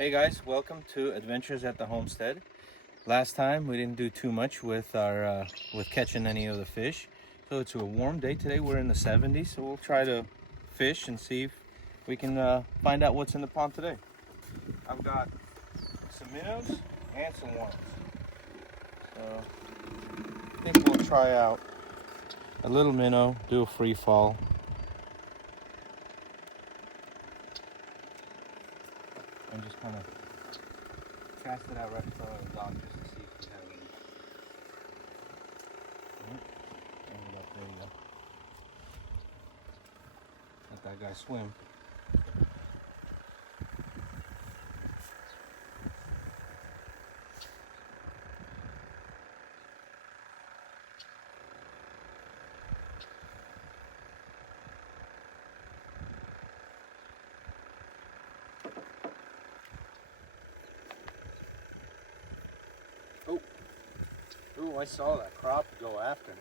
Hey guys, welcome to Adventures at the Homestead. Last time we didn't do too much with our with catching any of the fish. So it's a warm day today. We're in the 70s, so we'll try to fish and see if we can find out what's in the pond today. I've got some minnows and some worms. So I think we'll try out a little minnow, do a free fall. And just kind of cast it out right in front of the dock just to see if we have any. Bring it up, there you go. Let that guy swim. Oh, I saw that crappie go after him.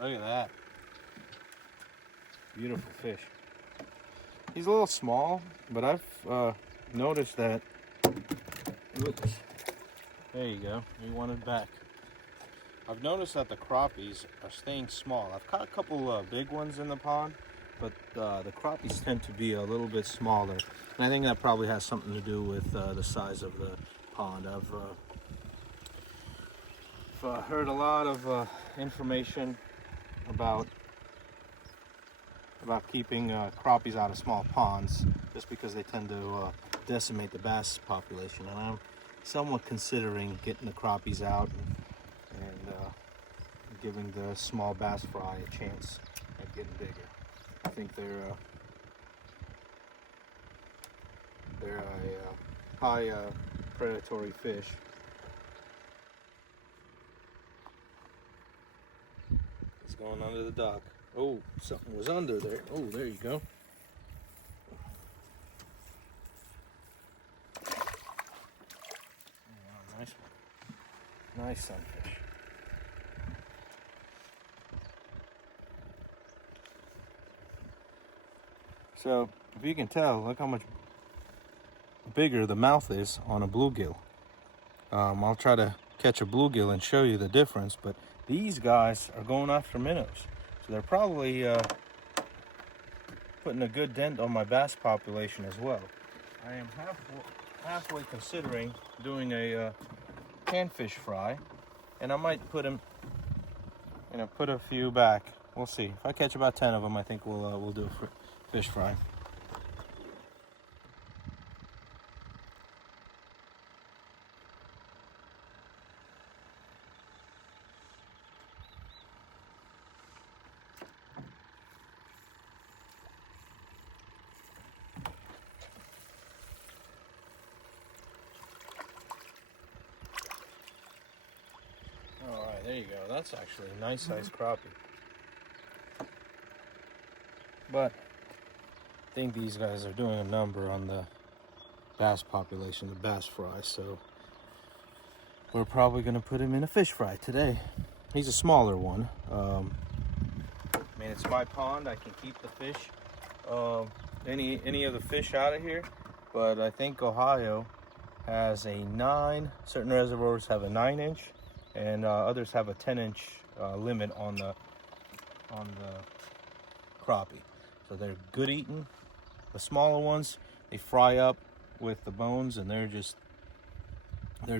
Look at that. Beautiful fish. He's a little small, but I've noticed that. Oops. There you go. He wanted back. I've noticed that the crappies are staying small. I've caught a couple big ones in the pond, but the crappies tend to be a little bit smaller. And I think that probably has something to do with the size of the pond. I've heard a lot of information about keeping crappies out of small ponds just because they tend to decimate the bass population, and I'm somewhat considering getting the crappies out and giving the small bass fry a chance at getting bigger. I think they're a high predatory fish. Going under the dock. Oh, something was under there. Oh, there you go. Oh, nice one. Nice sunfish. So, if you can tell, look how much bigger the mouth is on a bluegill. I'll try to catch a bluegill and show you the difference, but these guys are going after minnows, so they're probably putting a good dent on my bass population as well. I am halfway considering doing a panfish fry, and I might put them, put a few back. We'll see. If I catch about 10 of them, I think we'll do a fish fry. Alright, there you go. That's actually a nice sized crappie. But I think these guys are doing a number on the bass population, the bass fry, so we're probably going to put him in a fish fry today. He's a smaller one. I mean, it's my pond. I can keep the fish, any of the fish out of here, but I think Ohio has a 9, certain reservoirs have a 9-inch, and others have a 10-inch limit on the crappie. So they're good eating. The smaller ones, they fry up with the bones, and they're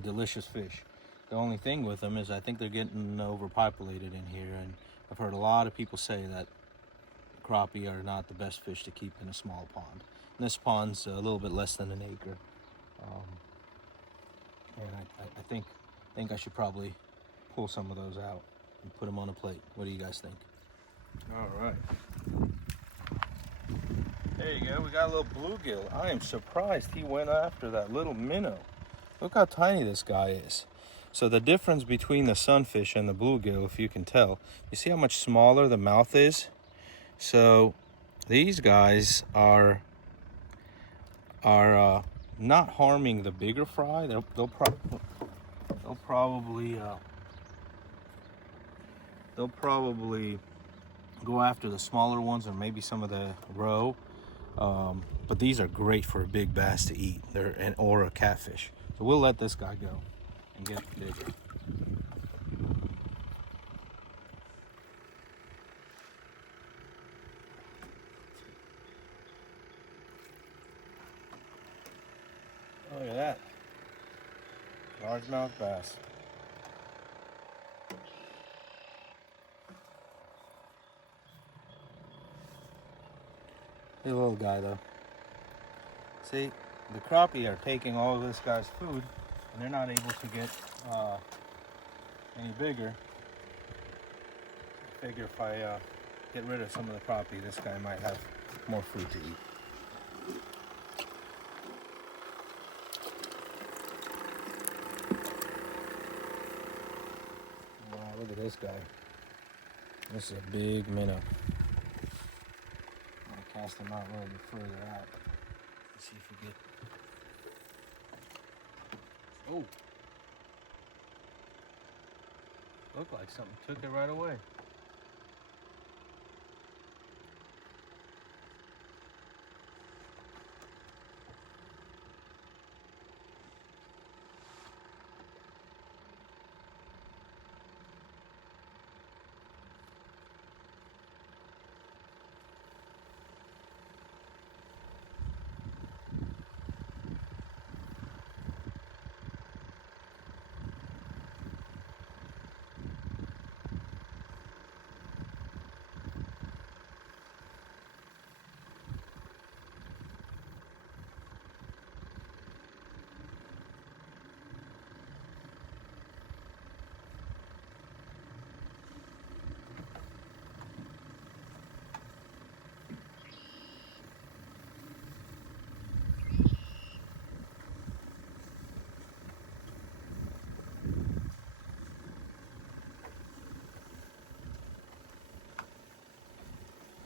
delicious fish. The only thing with them is I think they're getting overpopulated in here, and I've heard a lot of people say that crappie are not the best fish to keep in a small pond. And this pond's a little bit less than an acre, and I think I should probably pull some of those out and put them on a plate. What do you guys think? All right. There you go. We got a little bluegill. I am surprised he went after that little minnow. Look how tiny this guy is. So the difference between the sunfish and the bluegill, if you can tell, you see how much smaller the mouth is? So these guys are not harming the bigger fry. They'll probably go after the smaller ones, or maybe some of the roe. But these are great for a big bass to eat, or a catfish. So we'll let this guy go and get bigger. Look at that. Largemouth bass. He's a little guy though. See, the crappie are taking all of this guy's food and they're not able to get any bigger. I figure if I get rid of some of the crappie, this guy might have more food to eat. Wow, look at this guy. This is a big minnow. I'm gonna cast him out a little bit further out. Let's see if we get. Oh! Looked like something took it right away.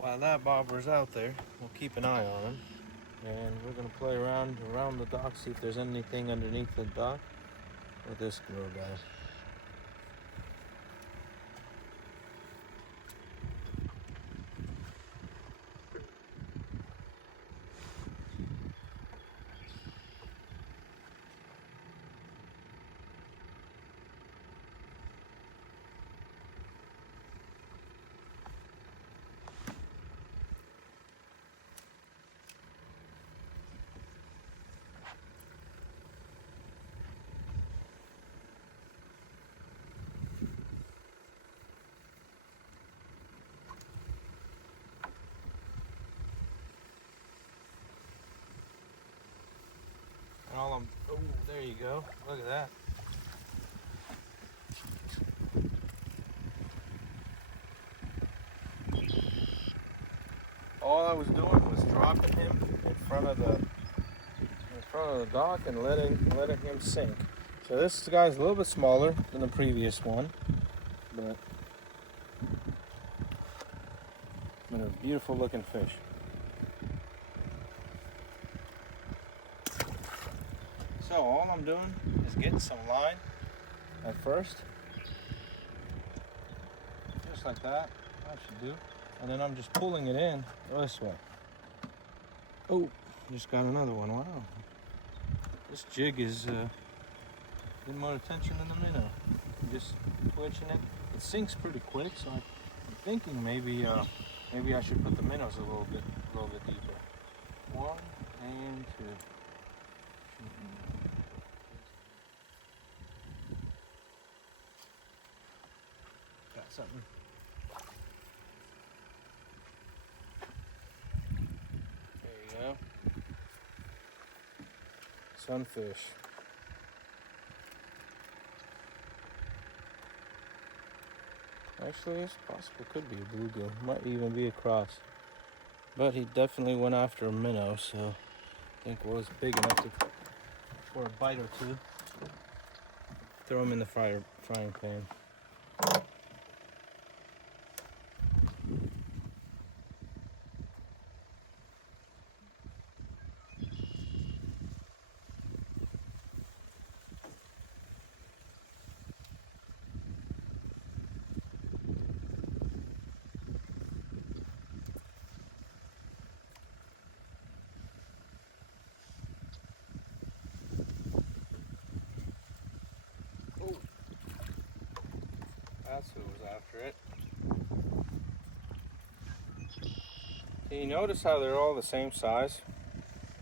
While that bobber's out there, we'll keep an eye on him. And we're gonna play around the dock, see if there's anything underneath the dock with this little guy. Oh, there you go. Look at that. All I was doing was dropping him in front of the dock and letting him sink. So this guy's a little bit smaller than the previous one, but a beautiful looking fish. So all I'm doing is getting some line at first, just like that. That should do. And then I'm just pulling it in this way. Oh, just got another one. Wow. This jig is getting more attention than the minnow. Just twitching it. It sinks pretty quick, so I'm thinking maybe I should put the minnows a little bit deeper. 1 and 2. Got something. There you go. Sunfish. Actually, it's possible. Could be a bluegill. Might even be a cross. But he definitely went after a minnow, so I think was big enough for a bite or two. Throw him in the frying pan. That's who was after it. Can you notice how they're all the same size?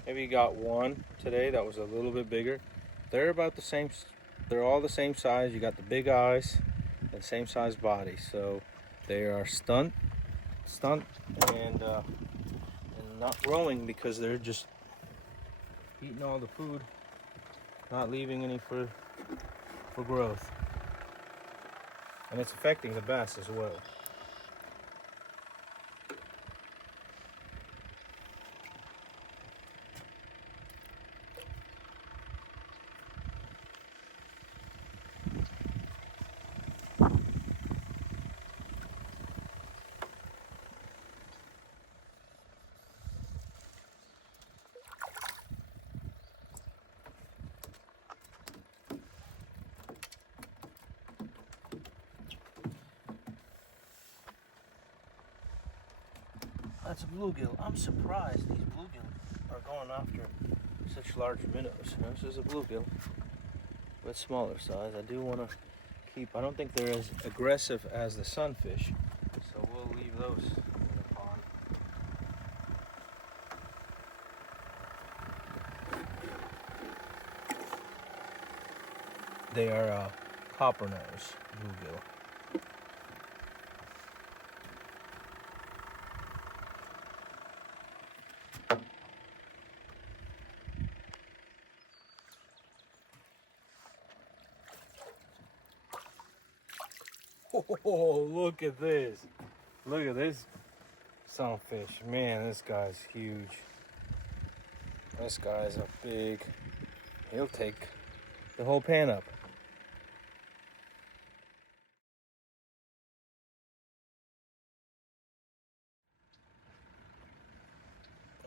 Maybe you got one today that was a little bit bigger. They're about the same. They're all the same size. You got the big eyes and same size body. So they are stunt, and not growing because they're just eating all the food, not leaving any for growth. And it's affecting the bass as well. That's a bluegill. I'm surprised these bluegill are going after such large minnows. This is a bluegill, but smaller size. I do want to keep. I don't think they're as aggressive as the sunfish, so we'll leave those in the pond. They are copper nose bluegill. Oh, look at this. Look at this sunfish. Man, this guy's huge. This guy's a big, he'll take the whole pan up.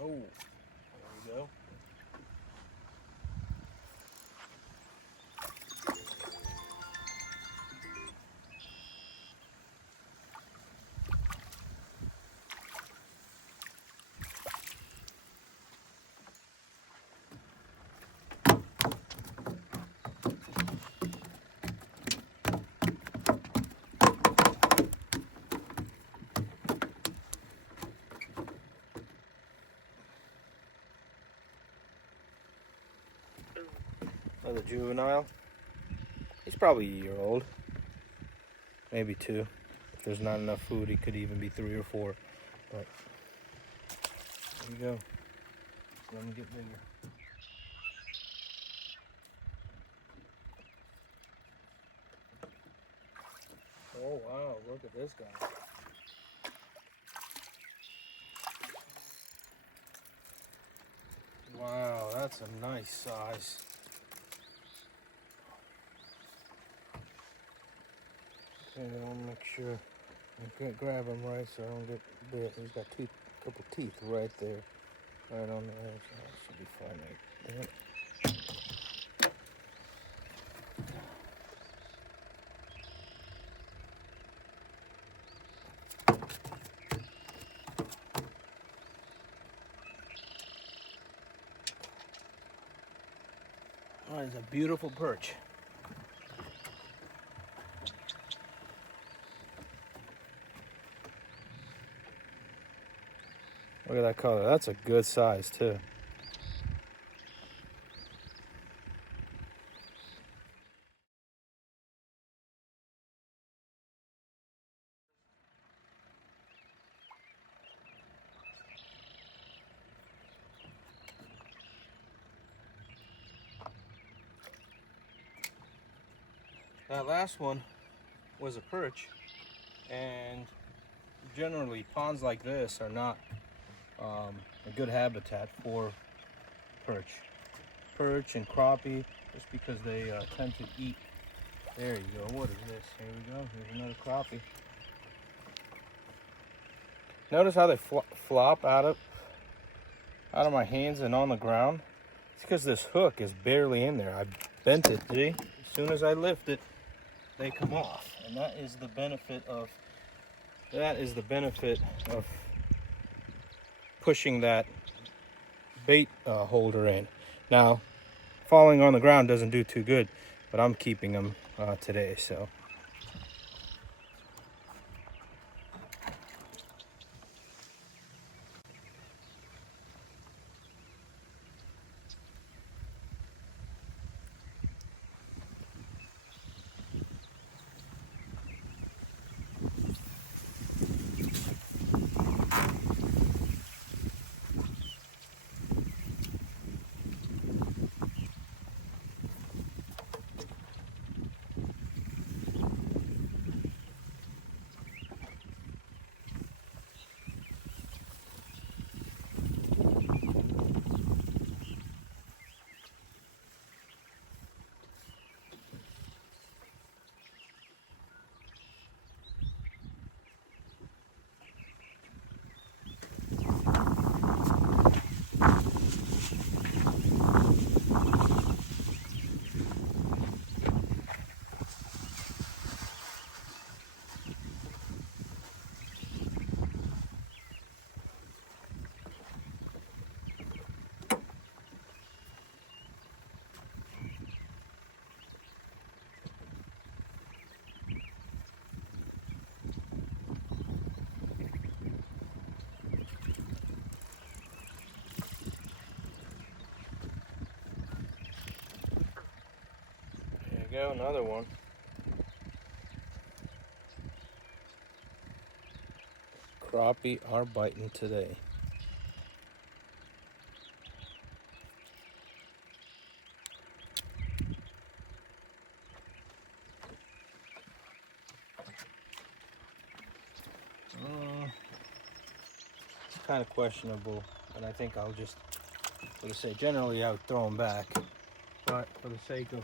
Oh, there we go. Another juvenile. He's probably a year old, maybe 2. If there's not enough food, he could even be 3 or 4. But there you go. Let him get bigger. Oh wow! Look at this guy. Wow, that's a nice size. Okay, I want to make sure I can't grab him right so I don't get bit. He's got a couple teeth right there, right on the edge. That should be fine right there. Oh, he's a beautiful perch. Look at that color. That's a good size too. That last one was a perch, and generally ponds like this are not a good habitat for perch. Perch and crappie, just because they tend to eat. There you go. What is this? Here we go. Here's another crappie. Notice how they flop out of my hands and on the ground. It's because this hook is barely in there. I bent it. See? As soon as I lift it, they come off, and that is the benefit of pushing that bait holder in. Now, falling on the ground doesn't do too good, but I'm keeping them today. So we go, another one. Crappie are biting today. It's kind of questionable, and I think I'll just, like I say, generally I would throw them back, but for the sake of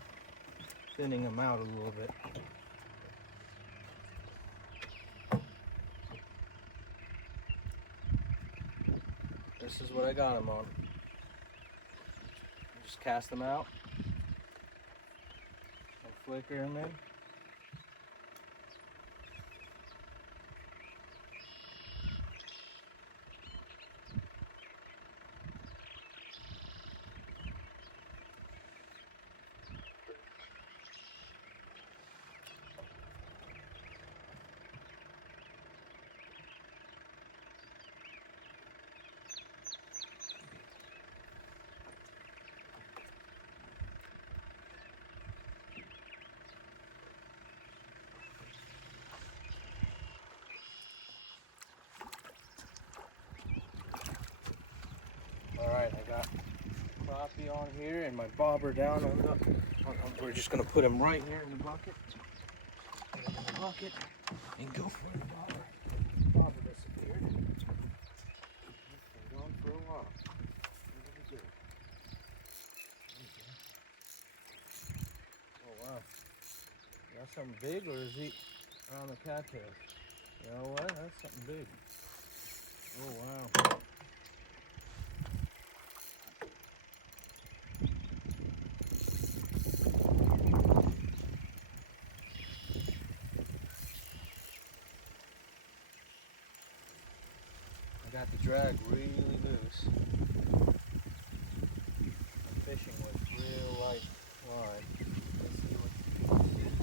thinning them out a little bit. This is what I got them on. Just cast them out and flicker them in. Alright, I got crappie on here and my bobber down on the, we're just going to put him right here in the bucket. Put him in the bucket and go for the bobber. Bobber disappeared. He's been gone for a while. What did he do? Oh wow. Is that something big, or is he on the cattail? You know what? That's something big. Oh wow. Got the drag really loose. I'm fishing with real light line. Let's see what it is.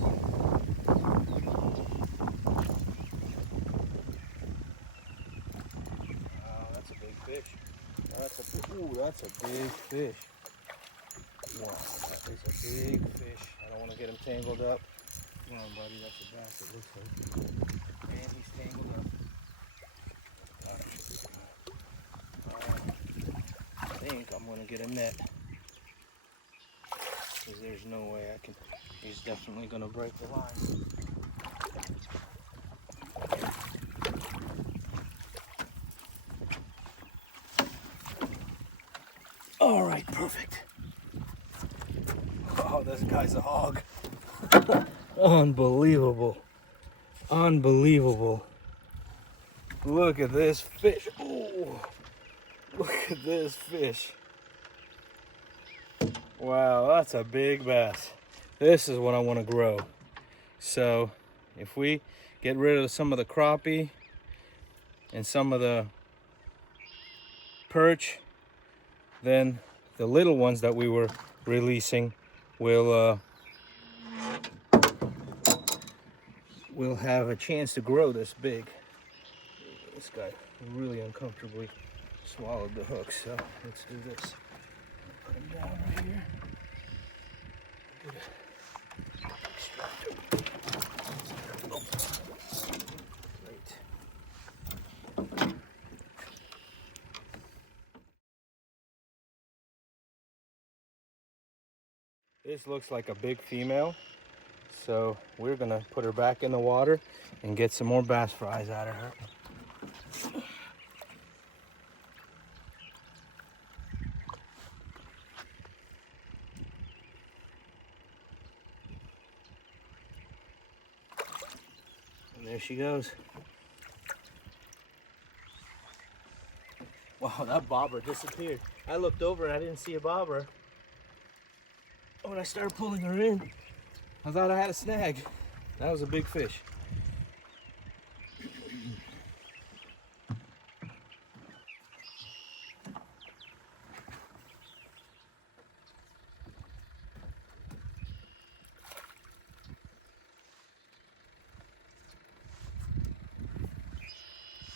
Wow, that's a big fish. That's a big fish. Wow, that is a big fish. I don't want to get him tangled up. Come on, buddy, that's a bass, it looks like. And he's tangled up. I think I'm gonna get a net, because there's no way I can. He's definitely gonna break the line. All right, perfect. Oh, this guy's a hog. Unbelievable. Unbelievable. Look at this fish. Oh. Look at this fish. Wow, that's a big bass. This is what I want to grow. So if we get rid of some of the crappie and some of the perch, then the little ones that we were releasing will have a chance to grow this big. This guy really uncomfortably swallowed the hook, so let's do this. Put him down right here. Great. This looks like a big female, so we're gonna put her back in the water and get some more bass fries out of her. There she goes. Wow, that bobber disappeared. I looked over and I didn't see a bobber. When I started pulling her in, I thought I had a snag. That was a big fish.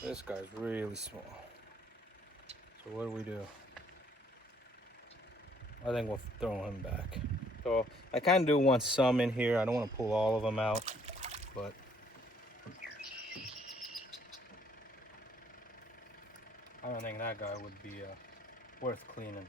This guy's really small. So what do? I think we'll throw him back. So I kind of do want some in here. I don't want to pull all of them out, but I don't think that guy would be worth cleaning.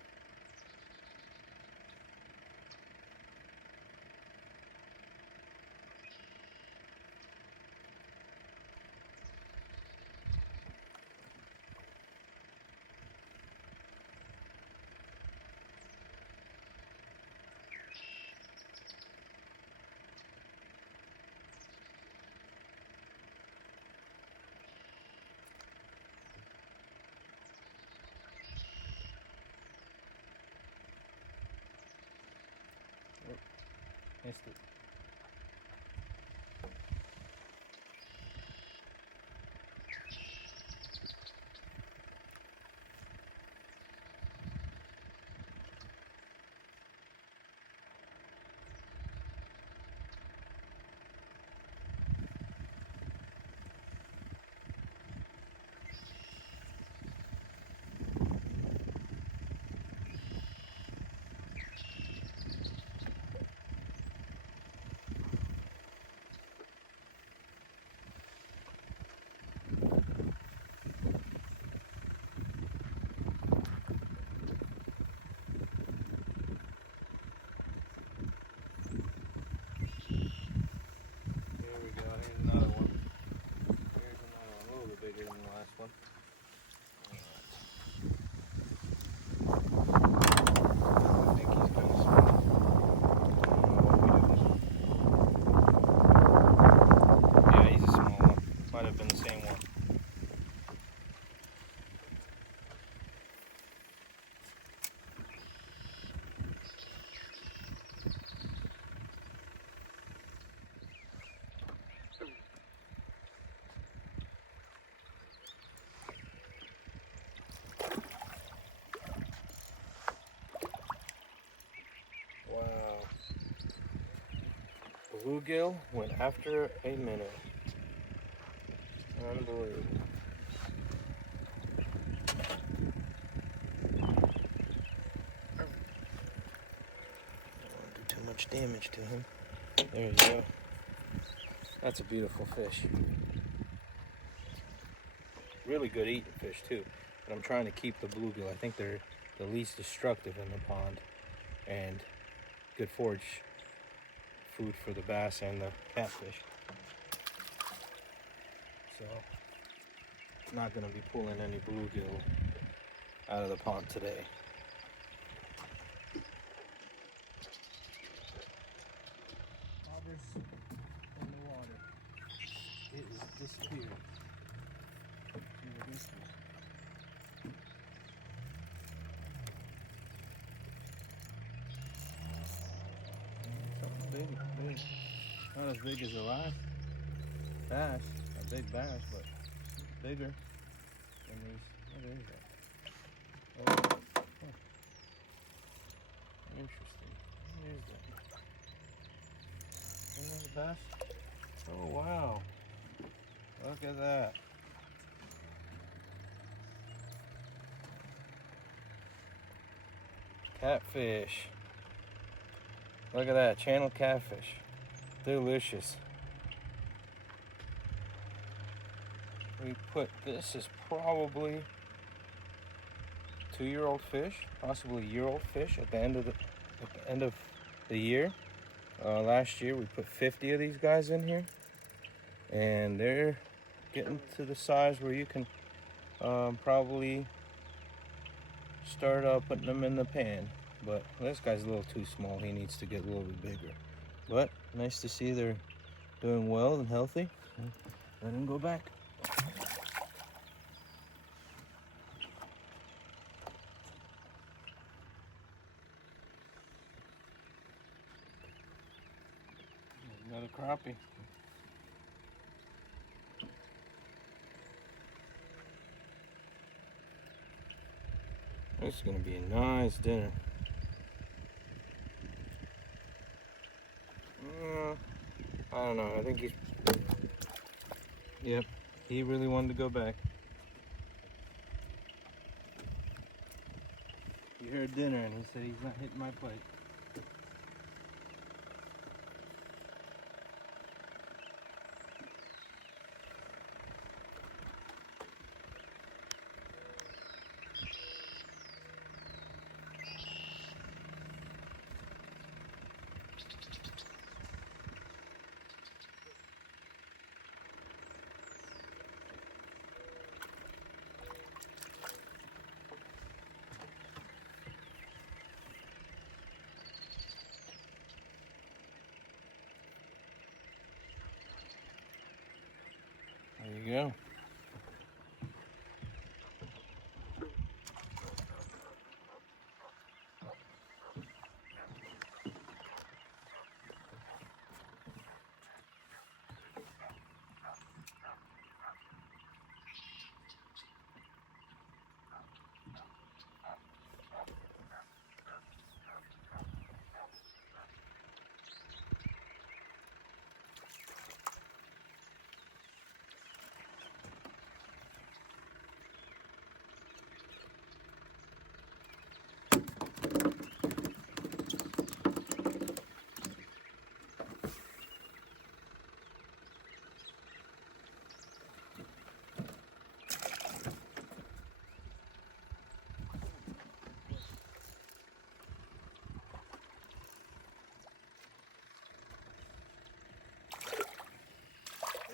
Missed it. There we go. Here's another one. Here's another one. A little bit bigger than the last one. I think he's kind of small. Yeah, he's a small one. Might have been the same one. Wow. Bluegill went after a minnow. Unbelievable. Don't want to do too much damage to him. There you go. That's a beautiful fish. Really good eating fish too. But I'm trying to keep the bluegill. I think they're the least destructive in the pond. And good forage food for the bass and the catfish. So, not going to be pulling any bluegill out of the pond today. Bobber's in the water. It is disappeared. Something big, big. Not as big as the last bass, a big bass, but bigger than these. What is that? Oh, huh. Interesting. What is that? Another bass? Oh wow! Look at that. Catfish. Look at that, channel catfish. Delicious. We put, this is probably 2-year-old fish, possibly year-old fish at the end of the year. Last year we put 50 of these guys in here, and they're getting to the size where you can probably start putting them in the pan. But this guy's a little too small. He needs to get a little bit bigger. But nice to see they're doing well and healthy. Let him go back. Another crappie. This is gonna be a nice dinner. I don't know. I think he's. Yep, he really wanted to go back. He heard dinner and he said he's not hitting my plate. you go.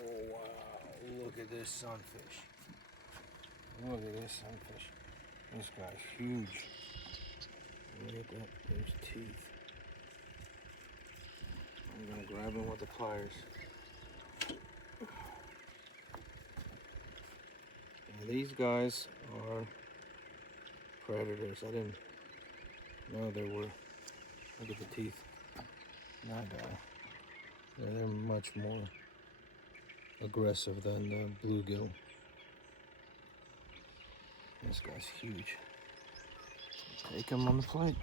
Oh wow, look at this sunfish. Look at this sunfish. This guy's huge. Look at that, there's teeth. I'm gonna grab him with the pliers. Now these guys are predators. I didn't know there were. Look at the teeth. That guy. Yeah, they're much more aggressive than the bluegill. This guy's huge. Take him on the plate.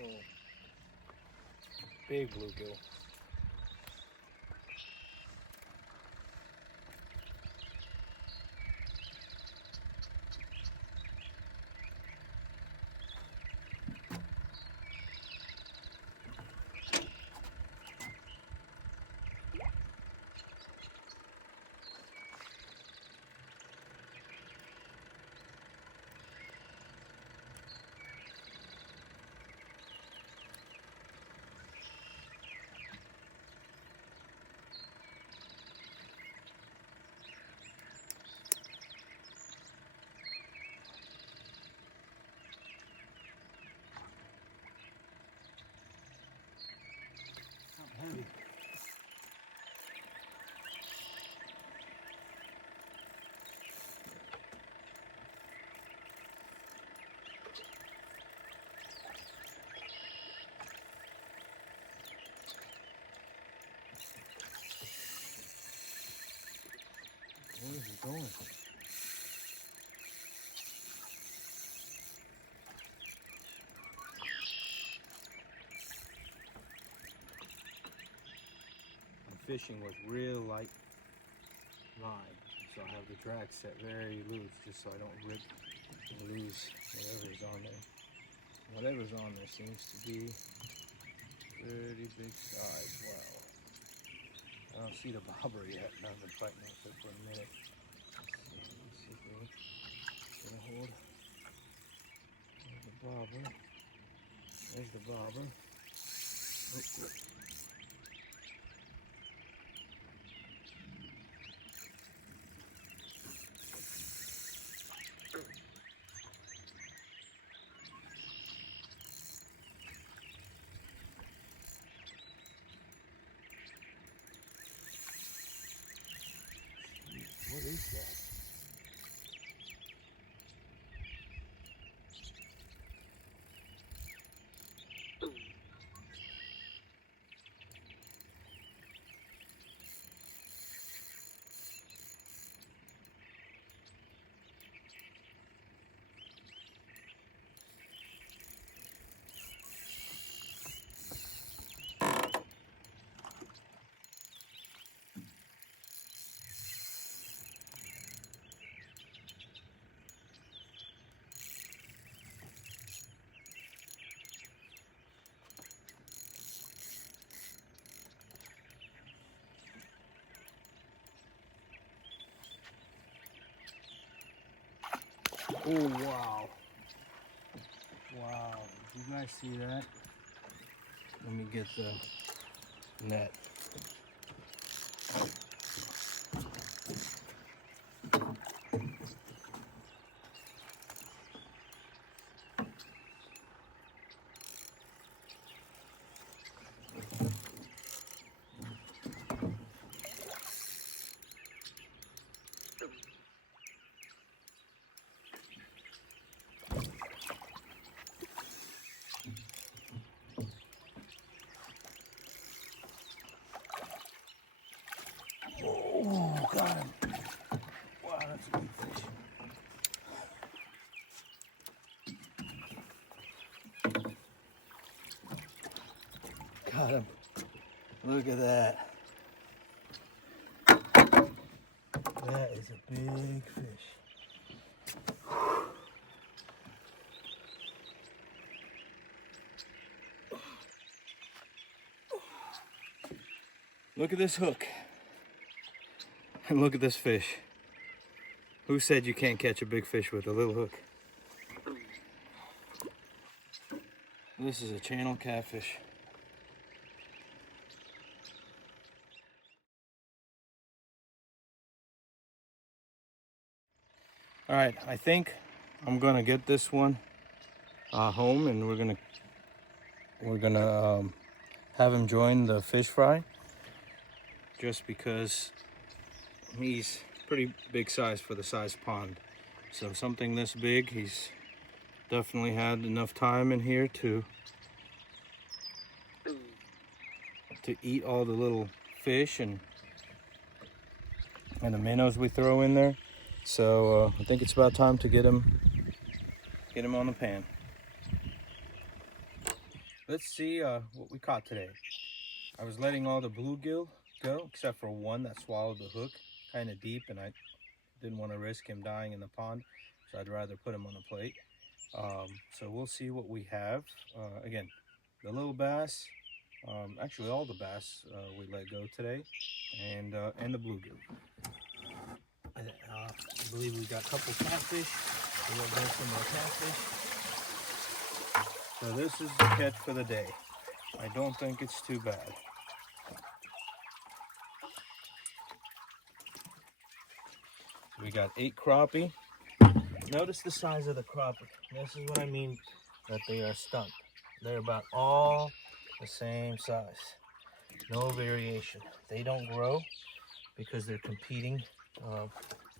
Oh, big bluegill. Heavy. Where is he going? Fishing with real light line, so I have the drag set very loose just so I don't rip and lose whatever's on there. Whatever's on there seems to be pretty big size. Wow. I don't see the bobber yet. I've been fighting with it for a minute. Let's see if we can hold. There's the bobber. There's the bobber. Oh, oh. What is that? Oh, wow. Wow. Did you guys see that? Let me get the net. Oh, got him. Wow, that's a big fish. Got him. Look at that. That is a big fish. Look at this hook. And look at this fish. Who said you can't catch a big fish with a little hook? This is a channel catfish. All right, I think I'm gonna get this one home, and we're gonna have him join the fish fry, just because he's pretty big size for the size pond. So something this big, he's definitely had enough time in here to eat all the little fish and the minnows we throw in there. So I think it's about time to get him on the pan. Let's see what we caught today. I was letting all the bluegill go, except for one that swallowed the hook kind of deep, and I didn't want to risk him dying in the pond, so I'd rather put him on a plate. So we'll see what we have. Again, the little bass, actually all the bass we let go today, and the bluegill. I believe we got a couple catfish. We'll let go some more catfish. So this is the catch for the day. I don't think it's too bad. We got 8 crappie. Notice the size of the crappie. This is what I mean that they are stumped. They're about all the same size. No variation. They don't grow because they're competing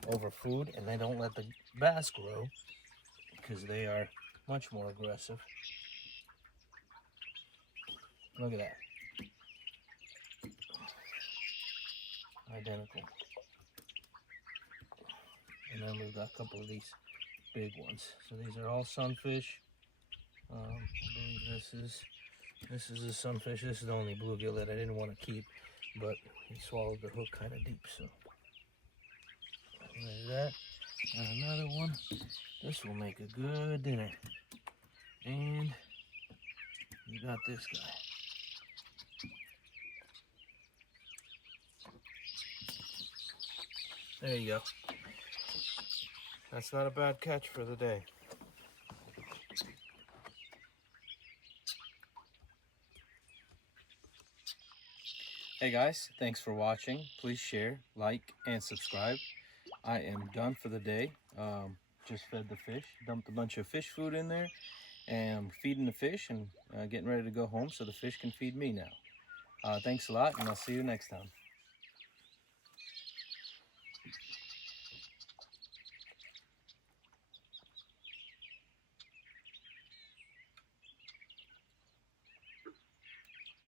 over food, and they don't let the bass grow because they are much more aggressive. Look at that. Identical. And then we've got a couple of these big ones. So these are all sunfish. I believe this is a sunfish. This is the only bluegill that I didn't want to keep, but he swallowed the hook kind of deep. So there's that. And another one. This will make a good dinner. And you got this guy. There you go. That's not a bad catch for the day. Hey guys, thanks for watching. Please share, like, and subscribe. I am done for the day. Just fed the fish, dumped a bunch of fish food in there, and I'm feeding the fish and getting ready to go home so the fish can feed me now. Thanks a lot, and I'll see you next time.